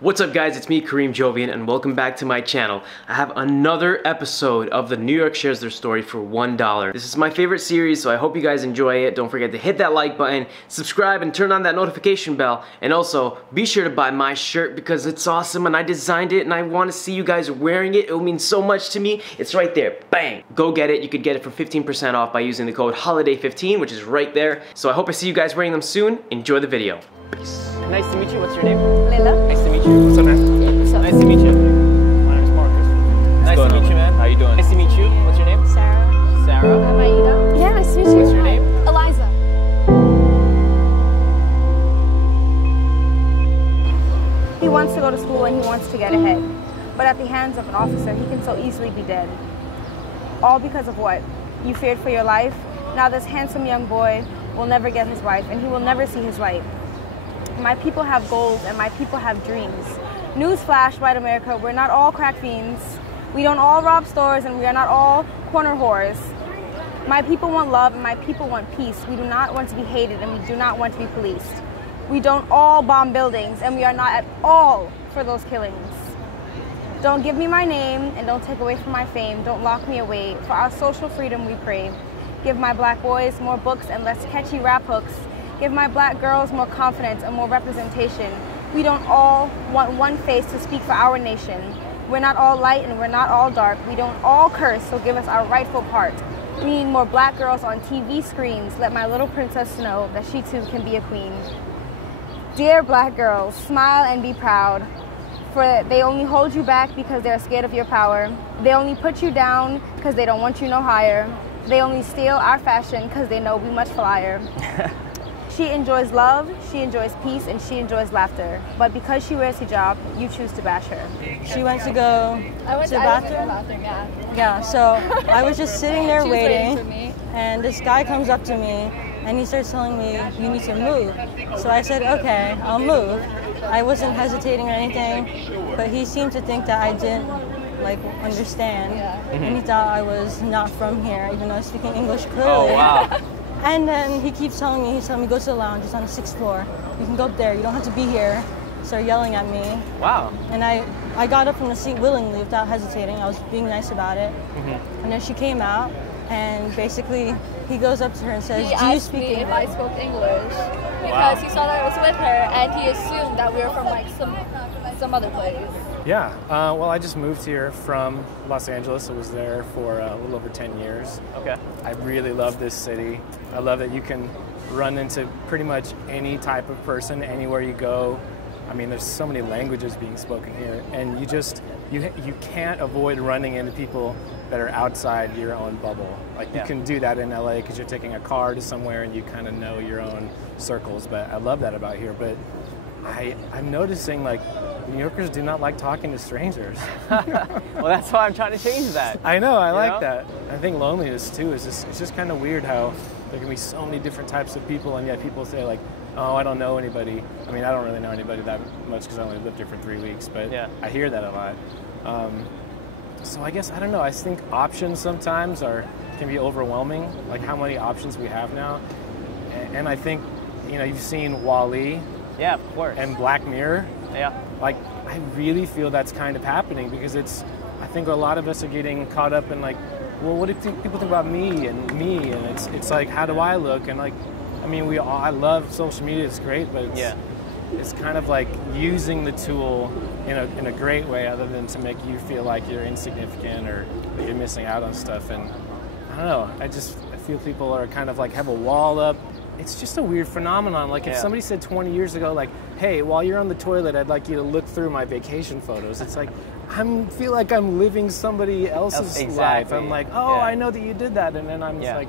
What's up guys, it's me Karim Jovian and welcome back to my channel. I have another episode of the New York Shares Their Story for $1. This is my favorite series, so I hope you guys enjoy it. Don't forget to hit that like button, subscribe and turn on that notification bell, and also be sure to buy my shirt because it's awesome and I designed it and I want to see you guys wearing it. It will mean so much to me. It's right there, bang! Go get it. You could get it for 15% off by using the code HOLIDAY15, which is right there. So I hope I see you guys wearing them soon. Enjoy the video. Peace. Nice to meet you. What's your name? Layla. Nice to meet you. What's up, man? What's up? Nice to meet you. My name's Marcus. Nice to meet you, man. How you doing? Nice to meet you. What's your name? Sarah. Sarah. I'm Aida. Yeah, nice to meet you. What's your name? Eliza. He wants to go to school and he wants to get ahead. But at the hands of an officer, he can so easily be dead. All because of what? You feared for your life? Now this handsome young boy will never get his wife and he will never see his light. My people have goals and my people have dreams. Newsflash, white America, we're not all crack fiends. We don't all rob stores and we are not all corner whores. My people want love and my people want peace. We do not want to be hated and we do not want to be policed. We don't all bomb buildings and we are not at all for those killings. Don't give me my name and don't take away from my fame. Don't lock me away. For our social freedom we pray. Give my black boys more books and less catchy rap hooks. Give my black girls more confidence and more representation. We don't all want one face to speak for our nation. We're not all light and we're not all dark. We don't all curse, so give us our rightful part. We need more black girls on TV screens. Let my little princess know that she too can be a queen. Dear black girls, smile and be proud. For they only hold you back because they're scared of your power. They only put you down because they don't want you no higher. They only steal our fashion because they know we much flyer. She enjoys love, she enjoys peace, and she enjoys laughter. But because she wears hijab, you choose to bash her. She went to go to the bathroom? Yeah, so I was just sitting there waiting, and this guy comes up to me, and he starts telling me, you need to move. So I said, okay, I'll move. I wasn't hesitating or anything, but he seemed to think that I didn't understand, and he thought I was not from here, even though I was speaking English clearly. Oh, wow. And then he keeps telling me, go to the lounge, it's on the 6th floor. You can go up there, you don't have to be here. Started yelling at me. Wow. And I got up from the seat willingly without hesitating. I was being nice about it. And then she came out and basically he goes up to her and says, do you speak English? If I spoke English because he saw that I was with her and he assumed that we were from like some other place. Yeah, well, I just moved here from Los Angeles. I was there for a little over 10 years. Okay. I really love this city. I love that you can run into pretty much any type of person anywhere you go. I mean, there's so many languages being spoken here, and you can't avoid running into people that are outside your own bubble. Like, you can do that in LA because you're taking a car to somewhere and you kind of know your own circles, but I love that about here. But I'm noticing, like, New Yorkers do not like talking to strangers. Well, that's why I'm trying to change that. I know, I like that. I think loneliness, too, it's just kind of weird how there can be so many different types of people, and yet people say, like, oh, I don't know anybody. I mean, I don't really know anybody that much because I only lived here for 3 weeks, but I hear that a lot. So I guess, I don't know, I think options sometimes can be overwhelming, like how many options we have now. And I think, you've seen Wall-E. Yeah, of course. And Black Mirror. Yeah. Like, I really feel that's kind of happening because I think a lot of us are getting caught up in like, well, what do people think about me? And it's like, how do I look? And like, I mean, I love social media, it's great, but it's kind of like using the tool in a great way other than to make you feel like you're insignificant or that you're missing out on stuff. And I don't know, I feel people are kind of like have a wall up. It's just a weird phenomenon. Like if somebody said 20 years ago, like, hey, while you're on the toilet, I'd like you to look through my vacation photos. It's like, I feel like I'm living somebody else's life. I'm like, oh, I know that you did that. And then I'm just like,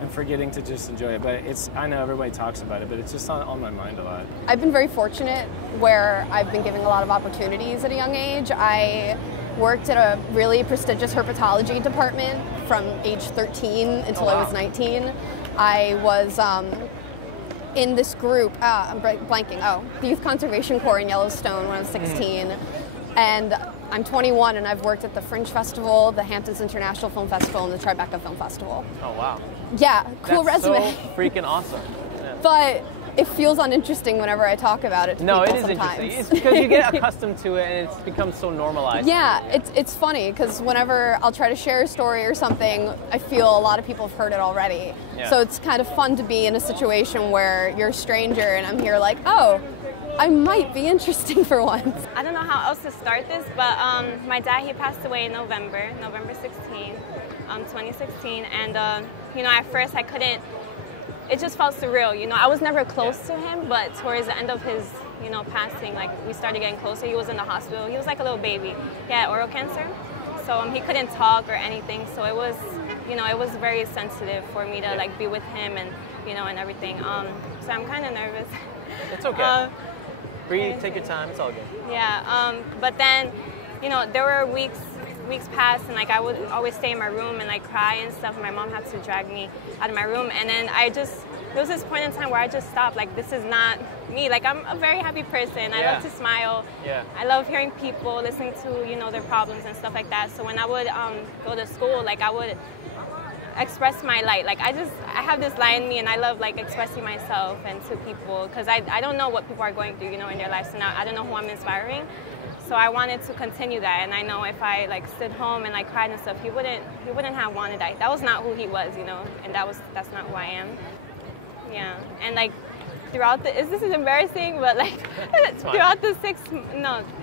I'm forgetting to just enjoy it. But I know everybody talks about it, but it's just on my mind a lot. I've been very fortunate where I've been given a lot of opportunities at a young age. I worked at a really prestigious herpetology department from age 13 until I was 19. I was in this group, I'm blanking, the Youth Conservation Corps in Yellowstone when I was 16. And I'm 21 and I've worked at the Fringe Festival, the Hamptons International Film Festival, and the Tribeca Film Festival. Oh, wow. Yeah, cool That's resume. So freaking awesome. But it feels uninteresting whenever I talk about it to No, people it is sometimes. interesting. It's because you get accustomed to it and it's become so normalized. Yeah, it's funny because whenever I'll try to share a story or something, I feel a lot of people have heard it already. Yeah. So it's kind of fun to be in a situation where you're a stranger and I'm here like, oh, I might be interesting for once. I don't know how else to start this, but my dad, he passed away in November 16, 2016, and you know, at first I couldn't. It just felt surreal, you know. I was never close to him, but towards the end of his, you know, passing, like we started getting closer. He was in the hospital. He was like a little baby. He had oral cancer, so he couldn't talk or anything. So it was, you know, it was very sensitive for me to like be with him and, you know, and everything. So I'm kind of nervous. It's okay. Breathe, take your time. It's all good. Yeah. But then, you know, there were weeks passed, and like I would always stay in my room and like cry and stuff, and my mom had to drag me out of my room, and then there was this point in time where I just stopped. Like, this is not me. Like, I'm a very happy person. I love to smile. Yeah. I love hearing people, listening to, you know, their problems and stuff like that. So when I would go to school, like I would express my light. Like I have this light in me, and I love like expressing myself and to people, because I don't know what people are going through, you know, in their lives, and I don't know who I'm inspiring. So I wanted to continue that, and I know if I like stood home and like cried and stuff, he wouldn't have wanted that. That was not who he was, you know, and that's not who I am. Yeah, and like throughout this is embarrassing, but like throughout the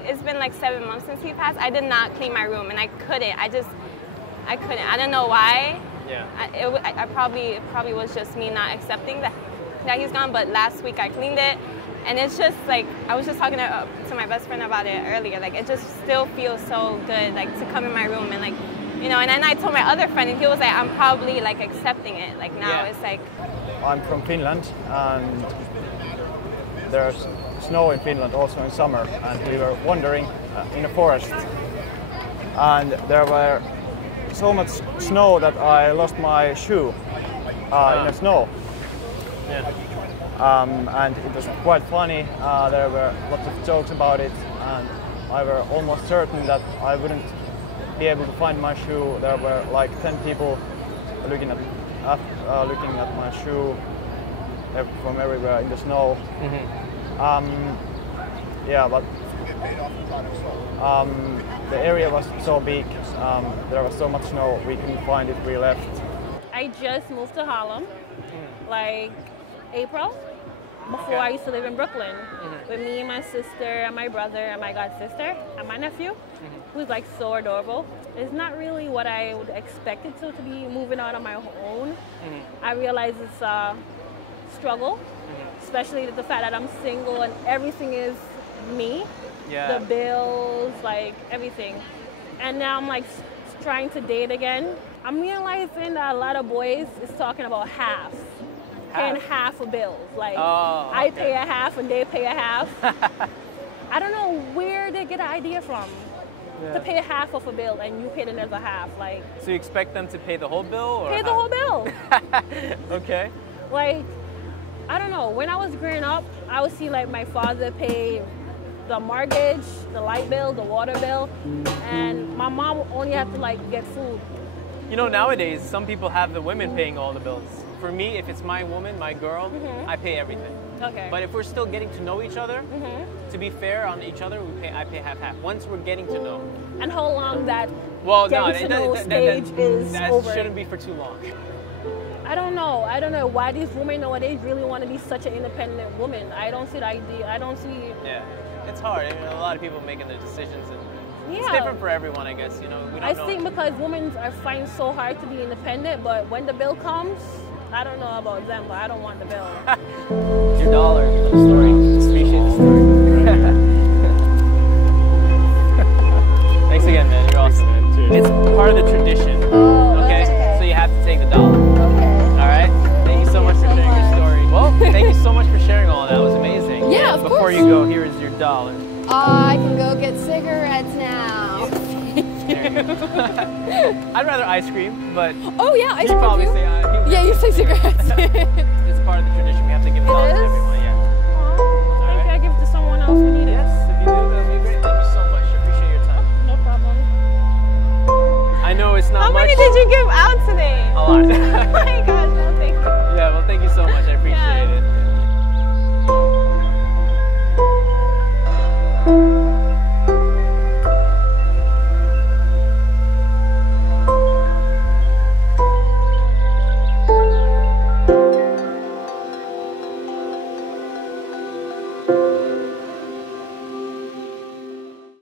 it's been like 7 months since he passed. I did not clean my room, and I couldn't. I couldn't. I don't know why. Yeah. It probably was just me not accepting that he's gone. But last week I cleaned it. And it's just like, I was just talking to my best friend about it earlier, like it just still feels so good, like to come in my room and like, you know, and then I told my other friend, and he was like, I'm probably like accepting it, like now it's like. I'm from Finland, and there's snow in Finland also in summer, and we were wandering in a forest, and there were so much snow that I lost my shoe in the snow. Yeah. And it was quite funny. There were lots of jokes about it, and I were almost certain that I wouldn't be able to find my shoe. There were like 10 people looking at my shoe from everywhere in the snow. Mm-hmm. Yeah, but the area was so big. There was so much snow, we couldn't find it. We left. I just moved to Harlem, like April. Before I used to live in Brooklyn with me and my sister and my brother and my god sister and my nephew, who's like so adorable. It's not really what I would expect it to be moving out on my own. I realize it's a struggle, especially the fact that I'm single and everything is me. Yeah. The bills, like everything. And now I'm like trying to date again. I'm realizing that a lot of boys is talking about half. Paying half of bills. Like, I pay a half and they pay a half. I don't know where they get the idea from. To pay half of a bill and you pay the other half. Like, so you expect them to pay the whole bill? Or pay the whole bill. Okay. Like, I don't know. When I was growing up, I would see like my father pay the mortgage, the light bill, the water bill, and my mom only had to like get food. You know, nowadays, some people have the women paying all the bills. For me, if it's my woman, my girl, I pay everything. Okay. But if we're still getting to know each other, to be fair on each other, I pay half-half. Once we're getting to know. And how long that stage is over? That shouldn't be for too long. I don't know. I don't know why these women nowadays really want to be such an independent woman. I don't see the idea. I don't see. Yeah, it's hard. I mean, a lot of people making their decisions, and it's different for everyone, I guess. You know, we don't know. I think because women are finding so hard to be independent, but when the bill comes, I don't know about them, but I don't want the bill. Your dollar for the story. Appreciate the story. Thanks again, man. You're awesome, man. Cheers. It's part of the tradition. Okay? So you have to take the dollar. All right? Thank you so much for sharing your story. Well, thank you so much for sharing all that. It was amazing. Yeah, of course. Before you go, here is your dollar. I can go get cigarettes now. I'd rather ice cream, but oh yeah, ice cream. Probably say yeah, you say cigarettes. It's part of the tradition. We have to give dollars to everyone. Yeah. Maybe I give it to someone else who needs it. Yes, if you do, that'd be great. Thank you so much. I appreciate your time. No problem. I know it's not How much. many did you give out today? A lot.